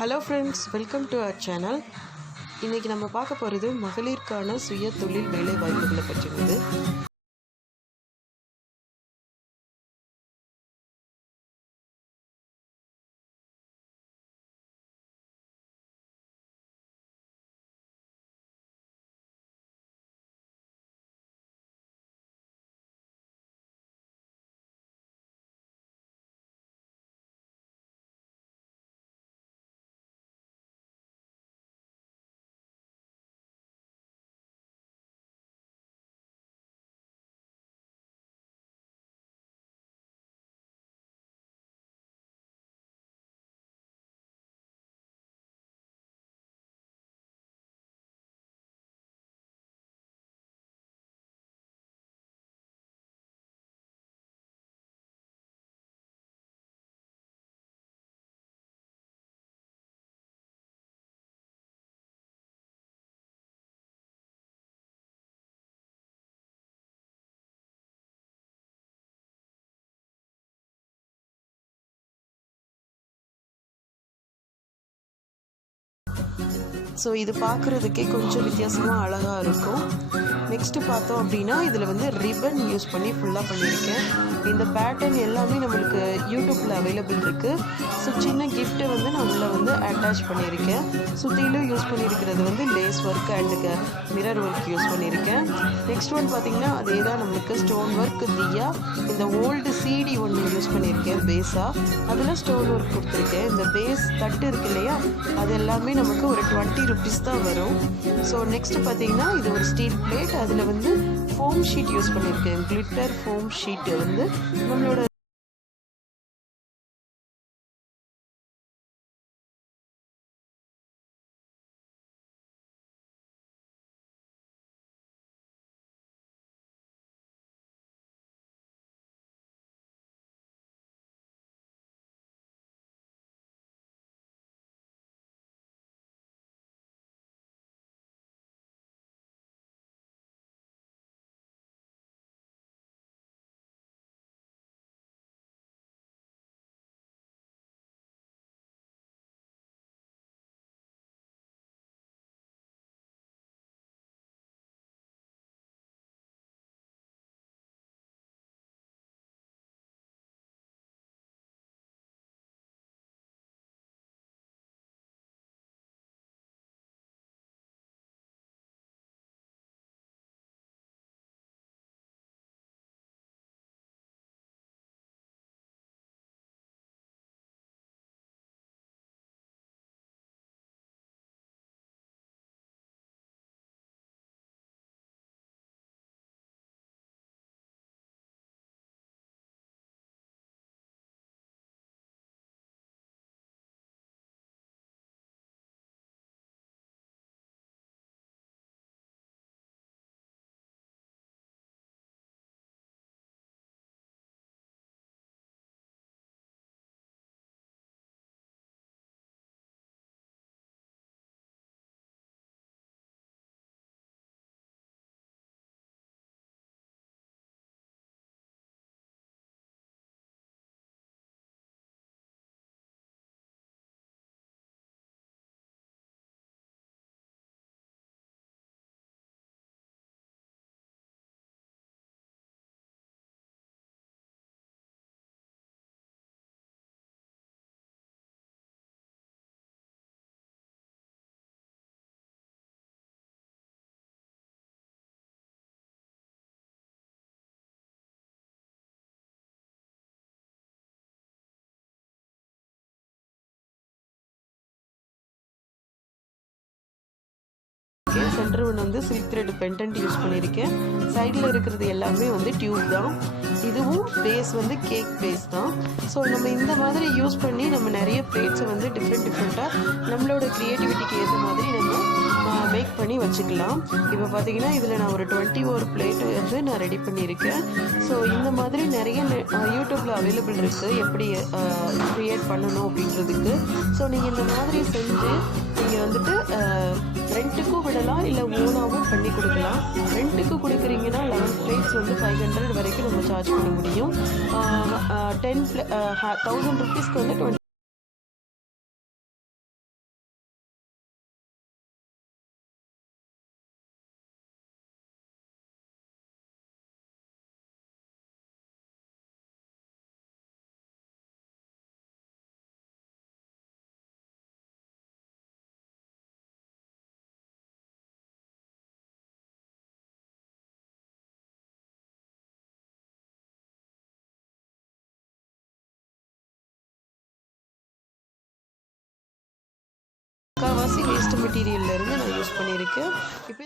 Hello friends, welcome to our channel. இன்றைக்கி நம்ம பார்க்க போகிறது மகளிருக்கான சுய தொழில் வேலை வாய்ப்புகளை பற்றினது. ஸோ இது பார்க்குறதுக்கே கொஞ்சம் வித்தியாசமாக அழகாக இருக்கும். நெக்ஸ்ட்டு பார்த்தோம் அப்படின்னா இதில் வந்து ரிப்பன் யூஸ் பண்ணி ஃபுல்லாக பண்ணியிருக்கேன். இந்த பேட்டர்ன் எல்லாமே நம்மளுக்கு யூடியூப்பில் அவைலபிள் இருக்குது. ஸோ சின்ன கிஃப்ட்டை வந்து நான் உள்ளே வந்து அட்டாச் பண்ணியிருக்கேன். சுற்றிலும் யூஸ் பண்ணியிருக்கிறது வந்து lace work and mirror work use பண்ணியிருக்கேன். நெக்ஸ்ட் ஒன் பார்த்திங்கன்னா அதே தான் நம்மளுக்கு ஸ்டோன் ஒர்க் தியா இந்த ஓல்டு சிடி ஒன்று யூஸ் பண்ணியிருக்கேன் பேஸாக. அதில் ஸ்டோன் ஒர்க் கொடுத்துருக்கேன். இந்த பேஸ் தட்டு இருக்கு இல்லையா, அது எல்லாமே நமக்கு ஒரு 20 rupees தான் வரும். ஸோ நெக்ஸ்ட்டு பார்த்திங்கன்னா இது ஒரு ஸ்டீல் பிளேட். அதில் வந்து ஃபோம் ஷீட் யூஸ் பண்ணியிருக்கேன். கிளிட்டர் ஃபோம் ஷீட்டு வந்து நம்மளோட சென்டர் ஒன்று வந்து சில்க் த்ரெட் பெண்டன்ட் யூஸ் பண்ணியிருக்கேன். சைடில் இருக்கிறது எல்லாமே வந்து டியூப் தான். இதுவும் பேஸ் வந்து கேக் பேஸ் தான். ஸோ நம்ம இந்த மாதிரி யூஸ் பண்ணி நம்ம நிறைய பிளேட்ஸை வந்து டிஃப்ரெண்ட்டாக நம்மளோட க்ரியேட்டிவிட்டிக்கு ஏற்ற மாதிரி நம்ம மேக் பண்ணி வச்சுக்கலாம். இப்போ பார்த்தீங்கன்னா இதில் நான் ஒரு 21 பிளேட் வந்து நான் ரெடி பண்ணியிருக்கேன். ஸோ இந்த மாதிரி நிறைய யூடியூப்பில் அவைலபிள் இருக்குது எப்படி க்ரியேட் பண்ணணும் அப்படின்றதுக்கு. ஸோ நீங்கள் இந்த மாதிரி செஞ்சு நீங்கள் வந்துட்டு ரெண்ட்டுக்கும் விடலாம், இல்லை ஓனாகவும் பண்ணி கொடுக்கலாம். ரெண்ட்டுக்கு கொடுக்குறீங்கன்னா 11 பிளேட்ஸ் வந்து 500 வரைக்கும் நம்ம சார்ஜ் பண்ண முடியும். 10,000 rupeesக்கு வந்து மெட்டீரியல்லேருந்து நான் யூஸ் பண்ணியிருக்கேன். இப்போ